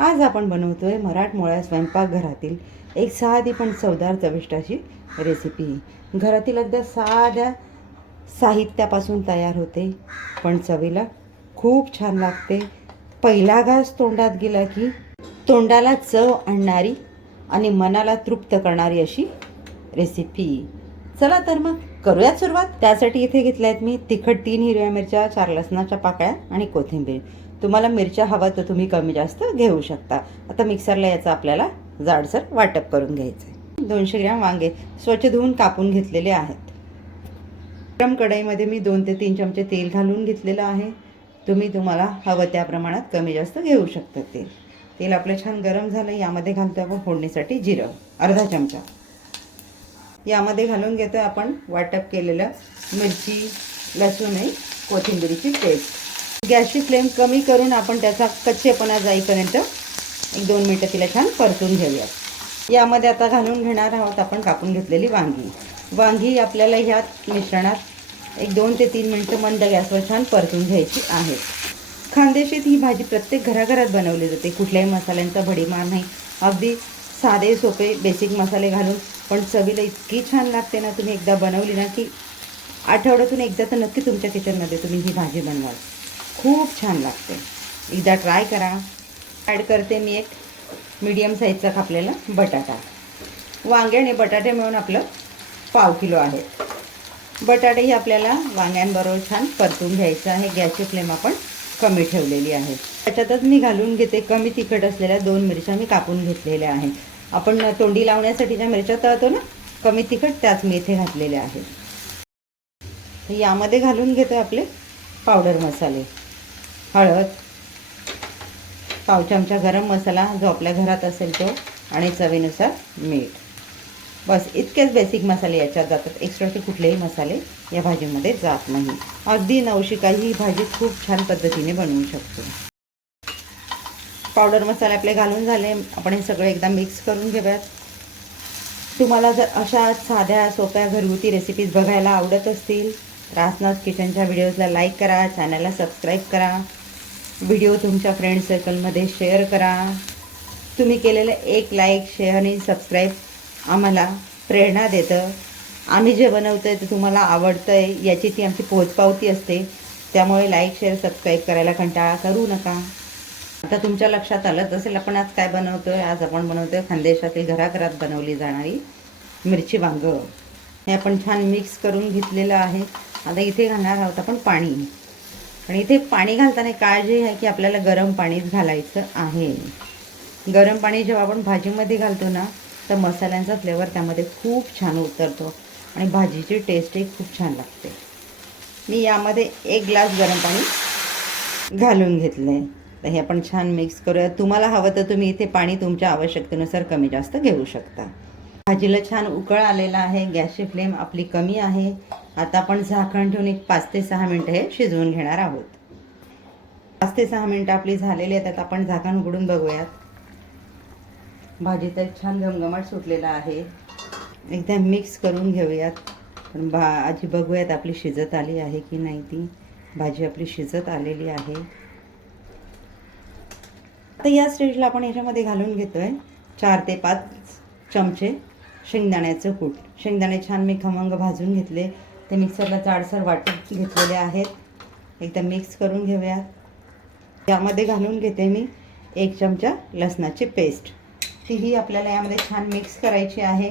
आज आपण बनवतोय मराठमोळ्या स्वयंपाकघरातील एक साधी पण चवदार चविष्ट अशी रेसिपी। घरातील अगदी साध्या साहित्यापासून तयार होते, पण चवीला खूप छान लागते। पहिला घास तोंडात गेला की तोंडाला चव आणणारी आणि मनाला तृप्त करणारी अशी रेसिपी। चला तर मग करूयात सुरुवात। त्यासाठी इथे घेतल्यात मी तिखट 3 हिरव्या मिरच्या, 4 लसणाच्या पाकळ्या आणि कोथिंबीर। तुम्हाला मिरच्या हवा तर तुम्ही कमी जास्त घेऊ शकता। आता मिक्सरला याचा आपल्याला जाडसर वाटप करून घ्यायचं आहे। 200 ग्रॅम वांगे स्वच्छ धुवून कापून घेतलेले आहेत। गरम कढईमध्ये मी 2 ते 3 चमचे तेल घालून घेतलेलं आहे। तुम्हाला हवं त्या प्रमाणात कमी जास्त घेऊ शकता। तेल आपलं छान गरम झालं, यामध्ये घालतो आपण फोडणीसाठी जिरं अर्धा चमचा। यामध्ये घालून घेतो आपण वाटप केलेलं मिरची, लसूण आणि कोथिंबीरची पेस्ट। गॅसची फ्लेम कमी करून आपण त्याचा कच्चेपणा जाईपर्यंत 1-2 मिनिटं तिला छान परतून घेऊया। यामध्ये आता घालून घेणार आहोत आपण कापून घेतलेली वांगी आपल्याला ह्या मिश्रणात 1-2 ते 3 मिनिटं मंद गॅसवर छान परतून घ्यायची आहेत। खानदेशीत ही भाजी प्रत्येक घराघरात बनवली जाते। कुठल्याही मसाल्यांचा भडीमार नाही, अगदी साधे सोपे बेसिक मसाले घालून, पण चवीला इतकी छान लागते ना। तुम्ही एकदा बनवली ना की आठवड्यातून एकदा तर नक्की तुमच्या किचनमध्ये तुम्ही ही भाजी बनवाल, खूप छान लागते। एकदा ट्राय करा। ॲड करते मी एक मीडियम साईजचा कापलेला बटाटा। वांगे आणि बटाटे मिळून आपलं पाव किलो आहे। बटाटेही आपल्याला वांग्यांबरोबर छान परतून घ्यायचं आहे। गॅसची फ्लेम आपण कमी ठेवलेली आहे। त्याच्यातच मी घालून घेते कमी तिखट असलेल्या 2 मिरच्या मी कापून घेतलेल्या आहेत। आपण तोंडी लावण्यासाठी ज्या मिरच्या तळतो ना कमी तिखट, त्याच मी इथे घातलेल्या आहेत। यामध्ये घालून घेतो आपले पावडर मसाले, हळद, पाव चमचा गरम मसाला जो आपल्या घरात असेल तो, आणि चवीनुसार मीठ। बस इतकेच बेसिक मसाले याच्यात जातात। एक्स्ट्राचे कुठलेही मसाले या भाजीमध्ये जात नाही। अगदी नवशिका ही भाजी खूप छान पद्धतीने बनवू शकतो। पावडर मसाले आपले घालून झाले, आपण हे सगळं एकदा मिक्स करून घेऊयात। तुम्हाला जर अशा साध्या सोप्या घरगुती रेसिपीज बघायला आवडत असतील, रासनाथ किचनच्या व्हिडिओजला लाईक करा, चॅनलला सबस्क्राईब करा, व्हिडिओ तुमच्या फ्रेंड सर्कलमध्ये शेअर करा। तुम्ही केलेलं एक लाईक, शेअर आणि सबस्क्राईब आम्हाला प्रेरणा देतं। आम्ही जे बनवतो आहे ते तुम्हाला आवडतं आहे याची ती आमची पोचपावती असते। त्यामुळे लाईक, शेअर, सबस्क्राईब करायला कंटाळा करू नका। आता तुमच्या लक्षात आलंच असेल आपण आज काय बनवतो आहे। आज आपण बनवतो आहे खानदेशातील घराघरात बनवली जाणारी मिरची वांगं। हे आपण छान मिक्स करून घेतलेलं आहे। आता इथे घालणार आहोत आपण पाणी, आणि इथे पाणी घालताना काळजी आहे की आपल्याला गरम पाणीच घालायचं आहे। गरम पाणी जेव्हा आपण भाजीमध्ये घालतो ना तर मसाल्यांचा फ्लेवर त्यामध्ये खूप छान उतरतो आणि भाजीची टेस्टही खूप छान लागते। मी यामध्ये 1 ग्लास गरम पाणी घालून घेतलं आहे। तर हे आपण छान मिक्स करूया। तुम्हाला हवं तर तुम्ही इथे पाणी तुमच्या आवश्यकतेनुसार कमी जास्त घेऊ शकता। भाजीला छान उकळ आलेला आहे। गॅसची फ्लेम आपली कमी आहे। आता आपण झाकण ठेवून एक 5 ते 6 मिनिटं हे शिजवून घेणार आहोत। 5 ते 6 मिनिटं आपली झालेली आहेत। आता आपण झाकण उघडून बघूयात। भाजीचा छान घमघमाट सुटलेला आहे। एकदा मिक्स करून घेऊयात। पण भाजी बघूयात आपली शिजत आली आहे की नाही। ती भाजी आपली शिजत आलेली आहे। आता या स्टेजला आपण याच्यामध्ये घालून घेतोय 4 ते 5 चमचे शेंगदाण्याचं कूट। शेंगदाणे छान मी खमंग भाजून घेतले, ते मिक्सरला जाडसर वाटून घेतलेले आहेत। एकदा मिक्स करून घेऊयात। यामध्ये घालून घेते मी 1 चमचा लसणाची पेस्ट। तीही आपल्याला यामध्ये छान मिक्स करायची आहे,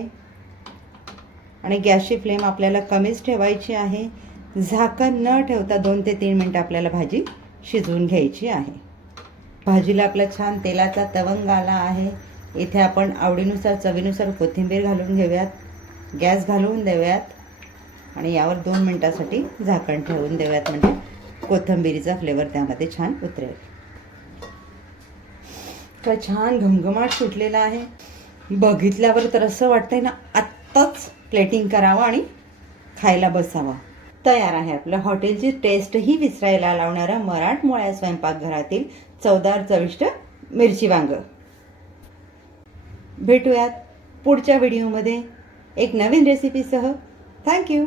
आणि गॅसची फ्लेम आपल्याला कमीच ठेवायची आहे। झाकण न ठेवता 2 ते 3 मिनिटं आपल्याला भाजी शिजवून घ्यायची आहे। भाजीला आपला छान तेलाचा तवंग आला आहे। इथे आपण आवडीनुसार चवीनुसार कोथिंबीर घालून घेऊयात। गॅस घालवून देऊयात आणि यावर 2 मिनिटासाठी झाकण ठेवून देऊयात, म्हणजे कोथिंबीरीचा फ्लेवर त्यामध्ये छान उतरेल। तर छान घमघमाट सुटलेला आहे। बघितल्यावर तर असं वाटतंय ना आत्ताच प्लेटिंग करावं आणि खायला बसावं। तयार आहे आपलं हॉटेलची टेस्टही विसरायला लावणारा मराठमोळ्या स्वयंपाकघरातील चवदार चविष्ट मिरची वांगं। भेटूयात पुढच्या व्हिडिओमध्ये एक नवीन रेसिपीसह। थँक्यू।